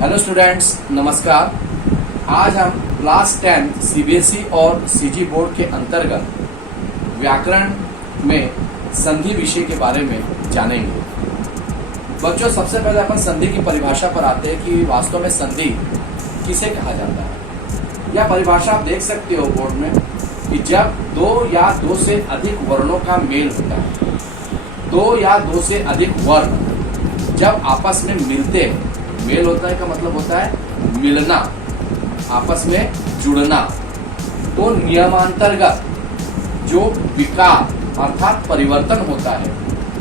Hello students, नमस्कार। आज हम क्लास 10 सीबीएसई और सीजी बोर्ड के अंतर्गत व्याकरण में संधि विषय के बारे में जानेंगे। बच्चों, सबसे पहले अपन संधि की परिभाषा पर आते हैं कि वास्तव में संधि किसे कहा जाता है। यह परिभाषा आप देख सकते हो बोर्ड में कि जब दो या दो से अधिक वर्णों का मेल होता है, दो या दो से अधिक वर्ण जब आपस में मिलते हैं, मेल होता है का मतलब होता है मिलना, आपस में जुड़ना, तो नियमांतर्गत जो विकार अर्थात परिवर्तन होता है,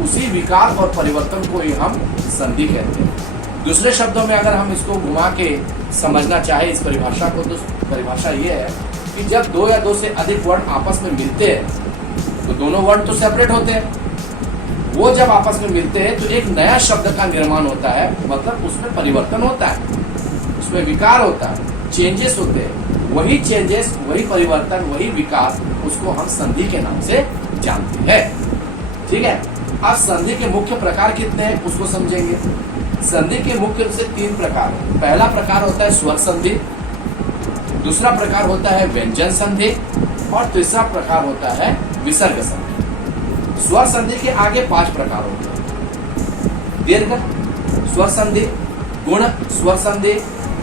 उसी विकार और परिवर्तन को ही हम संधि कहते हैं। दूसरे शब्दों में अगर हम इसको घुमा के समझना चाहे इस परिभाषा को, तो परिभाषा ये है कि जब दो या दो से अधिक वर्ण आपस में मिलते हैं तो दोनों वर्ण तो सेपरेट होते हैं, वो जब आपस में मिलते हैं तो एक नया शब्द का निर्माण होता है, मतलब उसमें परिवर्तन होता है, उसमें विकार होता है, चेंजेस होते हैं। वही चेंजेस, वही परिवर्तन, वही विकार, उसको हम संधि के नाम से जानते हैं। ठीक है। अब संधि के मुख्य प्रकार कितने हैं उसको समझेंगे। संधि के मुख्य रूप से 3 प्रकार हैं। पहला प्रकार होता है स्वर संधि, दूसरा प्रकार होता है व्यंजन संधि और तीसरा प्रकार होता है विसर्ग संधि। स्वर संधि के आगे 5 प्रकार होते हैं। दीर्घ स्वर संधि, गुण स्वर संधि,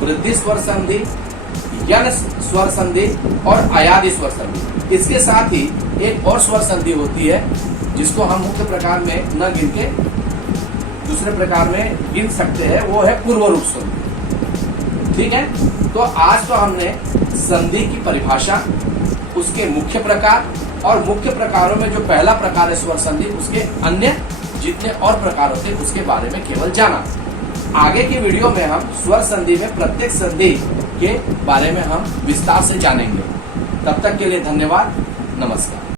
वृद्धि स्वर संधि, यन स्वर संधि और अयादि स्वर संधि। इसके साथ ही एक और स्वर संधि होती है जिसको हम मुख्य प्रकार में न गिन के दूसरे प्रकार में गिन सकते हैं, वो है पूर्व रूप संधि। ठीक है। तो आज तो हमने संधि की परिभाषा, उसके मुख्य प्रकार और मुख्य प्रकारों में जो पहला प्रकार है स्वर संधि, उसके अन्य जितने और प्रकार होते हैं उसके बारे में केवल जाना। आगे की वीडियो में हम स्वर संधि में प्रत्येक संधि के बारे में हम विस्तार से जानेंगे। तब तक के लिए धन्यवाद, नमस्कार।